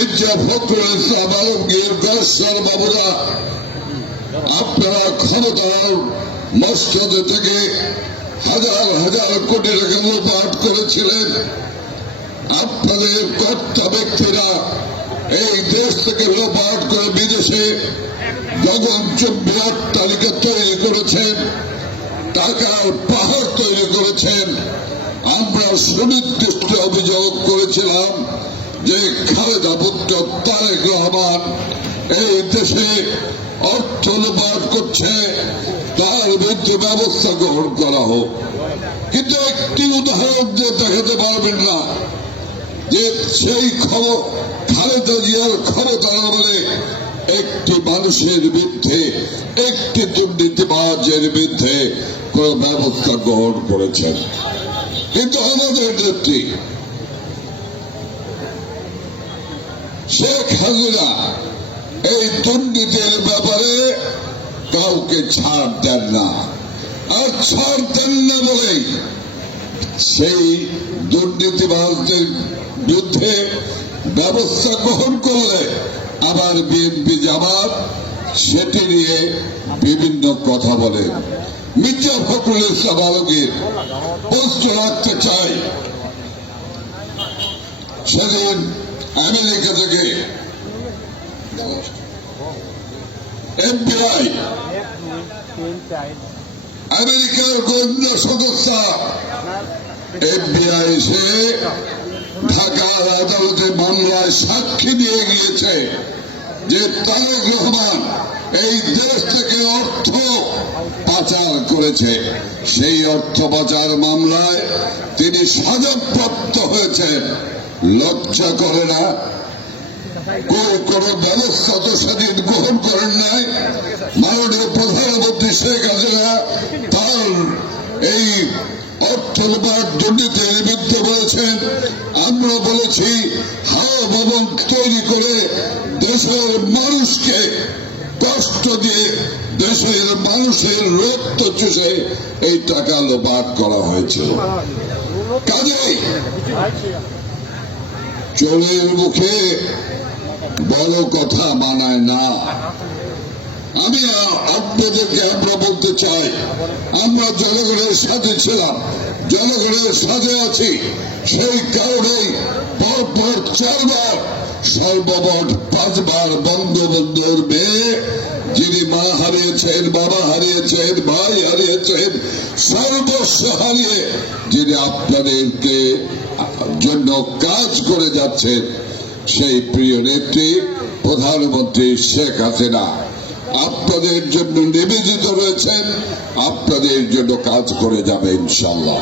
মির্জা ফখরুল ইসলাম আলমগীর গাছার বাবুরা, আপনারা ক্ষমতার মস্তদ থেকে হাজার হাজার কোটি টাকা লোপাট করেছিলেন। আপনাদের কর্তা ব্যক্তিরা এই দেশ থেকে লোপাট করে বিদেশে গগনচুম্বী অট্টালিকা তৈরি করেছেন, টাকার পাহাড় তৈরি করেছেন। আমরা সুনির্দিষ্ট অভিযোগ করেছিলাম যে খালেদা পুত্র তারেক রহমান এই দেশে অর্থ লোপাট করছে, তার বিরুদ্ধে ব্যবস্থা গ্রহণ করা হোক। কিন্তু একটি উদাহরণ দিয়ে দেখাতে পারবেন না যে সেই খবর, খালেদা জিয়ার ক্ষমতার আমলে একটি মানুষের বিরুদ্ধে, একটি দুর্নীতিবাজের বিরুদ্ধে কোন ব্যবস্থা গ্রহণ করেছেন। কিন্তু আমাদের নেত্রী শেখ হাসিনা এই দুর্নীতির ব্যাপারে কাউকে ছাড় দেন না। আর ছাড় দেন না বলে সেই দুর্নীতিবাজদের বিরুদ্ধে ব্যবস্থা গ্রহণ করলে আবার বিএনপি জামাত সেটি নিয়ে বিভিন্ন কথা বলে। মির্জা ফখরুল ইসলাম আলমগীর প্রশ্ন রাখতে চাই। সেদিন আমেরিকা থেকে। এফবিআই আমেরিকার গোয়েন্দা সংস্থা এফবিআই এসে ঢাকার আদালতে মামলায় সাক্ষী নিয়ে গিয়েছে যে তারেক রহমান এই দেশ থেকে অর্থ পাচার করেছে। সেই অর্থ পাচার মামলায় তিনি সাজাপ্রাপ্ত হয়েছেন। লজ্জা করে না। কোন ব্যবস্থা তো সেদিন গ্রহণ করেন নাই। মাননীয় প্রধানমন্ত্রী শেখ হাসিনা তার এই অর্থ লোপাট দুর্নীতির বলেছেন আমরা বলেছি তৈরি করে দেশের মানুষকে কষ্ট দিয়ে দেশের মানুষের রক্ত চুষে এই টাকা লোপাট করা হয়েছে। কাজেই চোরের মুখে বড় কথা মানায় না। আমি আপনাদেরকে আমরা বলতে চাই, আমরা জনগণের সাথে ছিলাম, জনগণের সাথে আছি। সেই কারণেই পরপর চারবার, সর্বমোট পাঁচবার বঙ্গবন্ধুর মেয়ে, যিনি মা হারিয়েছেন, বাবা হারিয়েছেন, ভাই হারিয়েছেন সর্বস্ব হারিয়ে যিনি আপনাদেরকে জন্য কাজ করে যাচ্ছেন, সেই প্রিয় নেত্রী প্রধানমন্ত্রী শেখ হাসিনা। আপনাদের জন্য নিবেদিত রয়েছেন, আপনাদের জন্য কাজ করে যাবে ইনশাল্লাহ